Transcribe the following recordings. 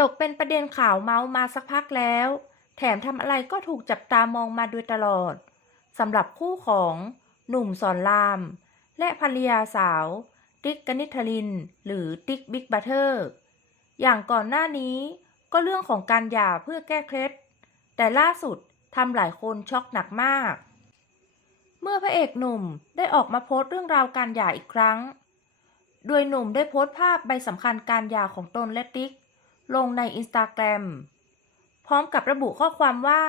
ตกเป็นประเด็นข่าวเมาส์มาสักพักแล้ว แถมทำอะไรก็ถูกจับตามองมาโดยตลอดสำหรับคู่ของหนุ่มสอนราม และภรรยาสาว ติ๊กกนิษฐลิน หรือติ๊กบิ๊กบัตเทอร์อย่างก่อนหน้านี้ก็เรื่องของการหย่าเพื่อแก้เคล็ด แต่ล่าสุดทำหลายคนช็อกหนักมาก เมื่อพระเอกหนุ่มได้ออกมาโพสต์เรื่องราวการหย่าอีกครั้ง โดยหนุ่มได้โพสต์ภาพใบสำคัญการหย่าของตนและติ๊ก ลงในอินสตาแกรมพร้อมกับระบุข้อความว่า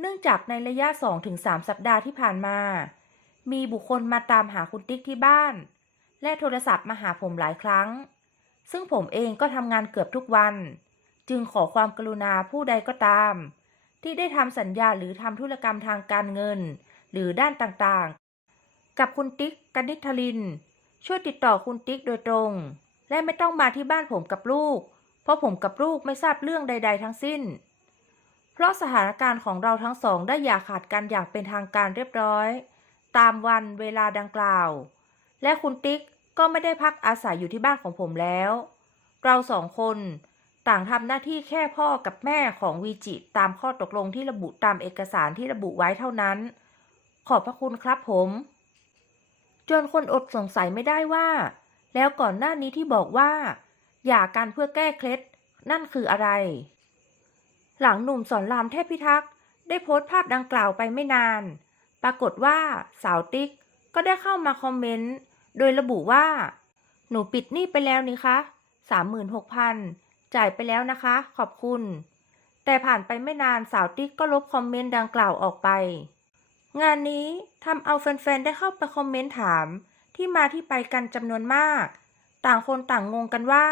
เนื่องจากในระยะ 2-3 สัปดาห์ที่ผ่านมา มีบุคคลมาตามหาคุณติ๊กที่บ้าน และโทรศัพท์มาหาผมหลายครั้ง ซึ่งผมเองก็ทำงานเกือบทุกวัน จึงขอความกรุณาผู้ใดก็ตาม ที่ได้ทำสัญญาหรือทำธุรกรรมทางการเงิน หรือด้านต่างๆ กับคุณติ๊กกนิษฐลิน ช่วยติดต่อคุณติ๊กโดยตรง และไม่ต้องมาที่บ้านผมกับลูก ราะผมกับลูกไม่ทราบเรื่องใด ๆ ทั้งสิ้น เพราะสถานการณ์ของเราทั้งสองได้อย่าขาดกันอย่างเป็นทางการเรียบร้อย ตามวันเวลาดังกล่าว และคุณติ๊กก็ไม่ได้พักอาศัยอยู่ที่บ้านของผมแล้ว เราสองคนต่างทำหน้าที่แค่พ่อกับแม่ของวีจิตามข้อตกลงที่ระบุตามเอกสารที่ระบุไว้เท่านั้น ขอบพระคุณครับผม จนคนอดสงสัยไม่ได้ว่า แล้วก่อนหน้านี้ที่บอกว่า หย่ากันเพื่อแก้เคล็ด นั่นคืออะไร หลังหนุ่มสอนรามเทพพิทักษ์ได้โพสต์ภาพดังกล่าวไปไม่นาน ปรากฏว่าสาวติ๊กก็ได้เข้ามาคอมเมนต์ โดยระบุว่า หนูปิดหนี้ไปแล้วนี่คะสามหมื่นหกพันจ่ายไปแล้วนะคะ ขอบคุณ แต่ผ่านไปไม่นานสาวติ๊กก็ลบคอมเมนต์ดังกล่าวออกไป งานนี้ทำเอาแฟนๆ ได้เข้าไปคอมเมนต์ถามที่มาที่ไปกันจำนวนมาก ต่างคนต่างงงกันว่า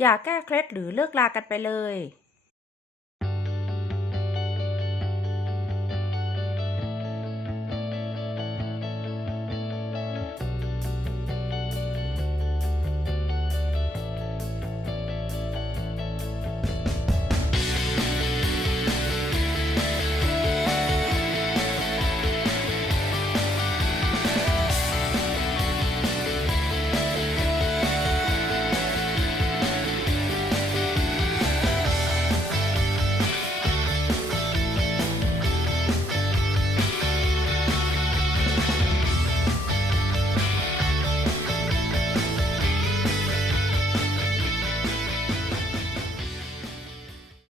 อย่าแก้เคล็ดหรือเลิกลากันไปเลย